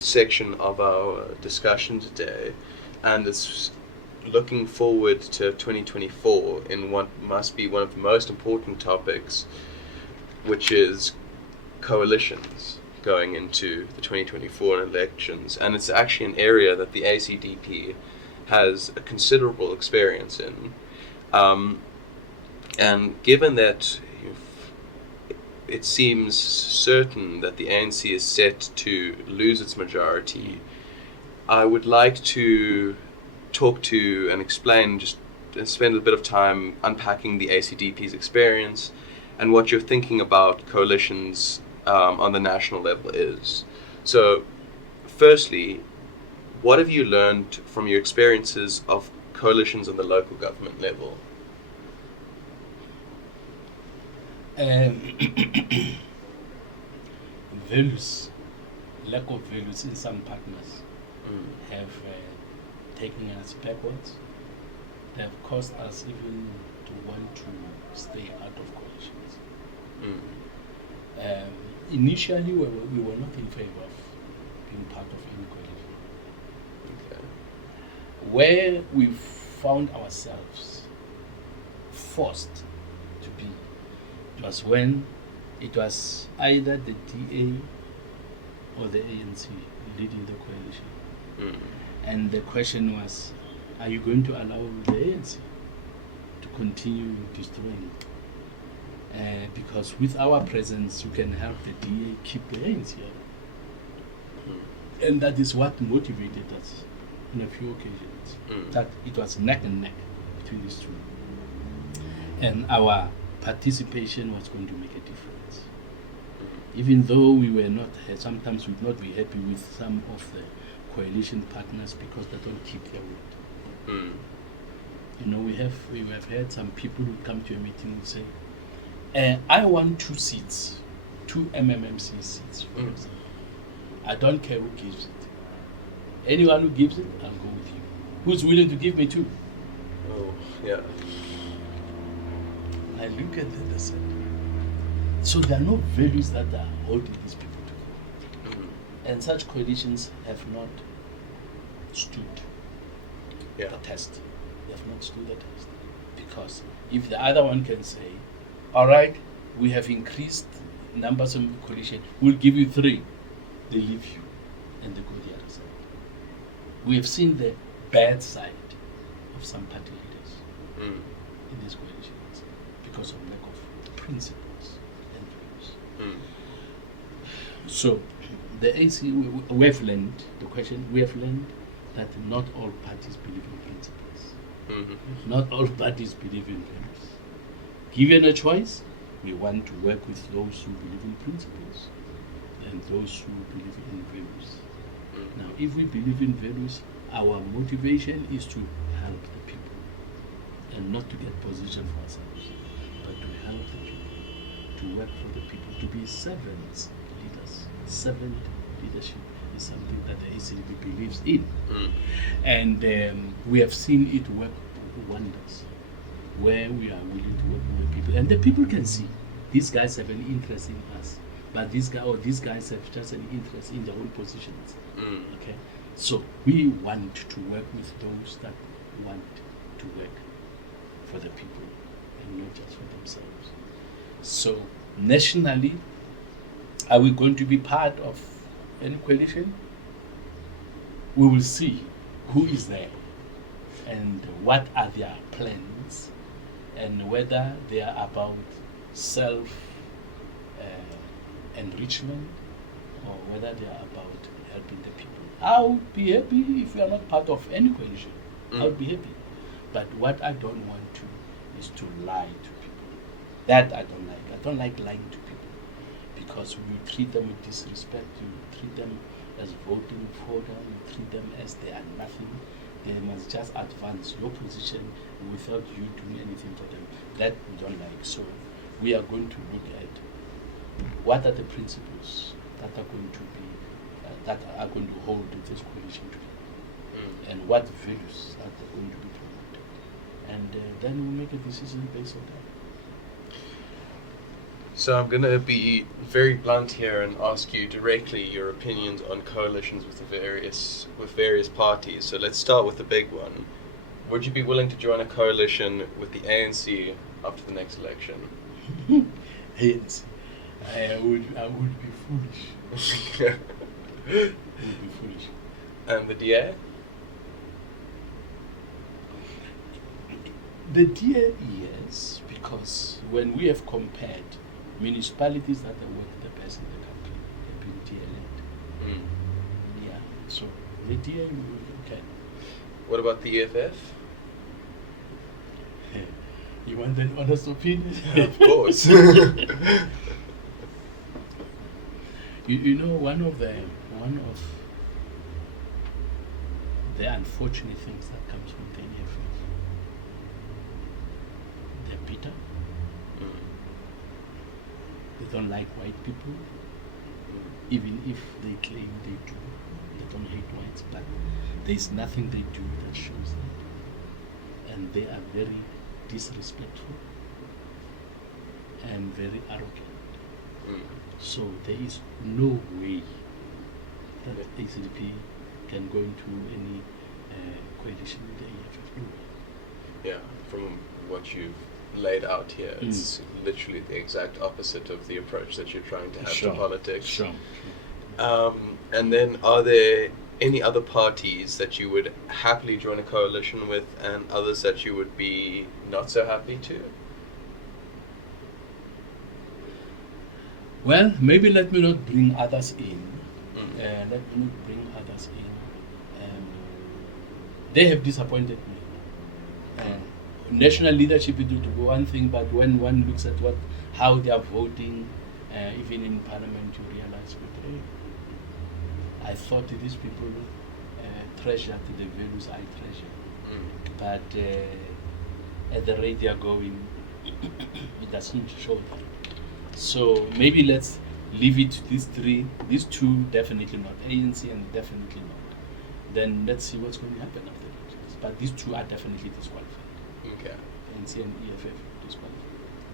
section of our discussion today, and it's looking forward to 2024 in what must be one of the most important topics, which is coalitions going into the 2024 elections. And it's actually an area that the ACDP has a considerable experience in. And given that it seems certain that the ANC is set to lose its majority, I would like to talk to and explain, just spend a bit of time unpacking the ACDP's experience and what you're thinking about coalitions on the national level is. So, firstly, what have you learned from your experiences of coalitions on the local government level? Values, lack of values in some partners have taken us backwards. They have caused us even to want to stay out of coalitions. Initially, we were not in favor of being part of any coalition. Okay. Where we found ourselves forced to be, it was when it was either the DA or the ANC leading the coalition. And the question was, are you going to allow the ANC to continue destroying? Because with our presence, you can help the DA keep the ANC. And that is what motivated us on a few occasions, that it was neck and neck between these two. And our participation was going to make a difference. Even though we were not, sometimes we would not be happy with some of the coalition partners because they don't keep their word. You know, we have had some people who come to a meeting and say, I want 2 seats, 2 MMMC seats, for example. I don't care who gives it. Anyone who gives it, I'll go with you. Who's willing to give me 2? Oh, yeah. I look at that and said, so there are no values that are holding these people together. And such coalitions have not stood the test. They have not stood the test. Because if the other one can say, all right, we have increased numbers of coalition, we'll give you 3. They leave you and they go the other side. We have seen the bad side of some party leaders in these coalitions because of lack of principles and values. So the AC, we have learned, we have learned that not all parties believe in principles. Not all parties believe in values. Given a choice, we want to work with those who believe in principles and those who believe in values. Now, if we believe in values, our motivation is to help the people and not to get position for ourselves, but to help the people, to work for the people, to be servants, leaders. Servant leadership is something that the ACDP believes in. And we have seen it work wonders, where we are willing to work with the people. And the people can see, these guys have an interest in us, but these guys have just an interest in their own positions. Okay? So we want to work with those that want to work for the people and not just for themselves. So nationally, are we going to be part of any coalition? We will see who is there and what are their plans and whether they are about self-enrichment or whether they are about helping the people. I would be happy if we are not part of any coalition. I would be happy. But what I don't want to is to lie to people. That I don't like. I don't like lying to people because we treat them with disrespect. You treat them as voting for them. You treat them as they are nothing. They must just advance your position without you doing anything for them. That we don't like. So we are going to look at what are the principles that are going to be hold this coalition together, and what values are going to be promoted, and then we'll make a decision based on that. So I'm going to be very blunt here and ask you directly your opinions on coalitions with various parties. So let's start with the big one. Would you be willing to join a coalition with the ANC after the next election? ANC. I would be foolish. I would be foolish. And the DA? The DA, yes, because when we have compared municipalities that have worked the best in the country, have been DA-led. Yeah, so the DA can. What about the EFF? You want an honest opinion? Of course. you know, one of the unfortunate things that comes from the EFF, they're bitter. They don't like white people, even if they claim they do. They don't hate whites, but there's nothing they do that shows that. And they are very disrespectful and very arrogant. So there is no way that ACDP can go into any coalition with the EFF. No way. Yeah, from what you've laid out here, it's literally the exact opposite of the approach that you're trying to have to politics. Sure. And then are there any other parties that you would happily join a coalition with and others that you would be not so happy to? Well, maybe let me not bring others in. Let me not bring others in. They have disappointed me. National leadership is one thing, but when one looks at how they are voting, even in parliament, you realize, I thought these people treasured the values I treasure. But at the rate they are going, it doesn't show that. So maybe let's leave it to these three. These two, definitely not. ANC and definitely not. Then let's see what's going to happen after that. But these two are definitely disqualified. Okay. ANC and EFF disqualified.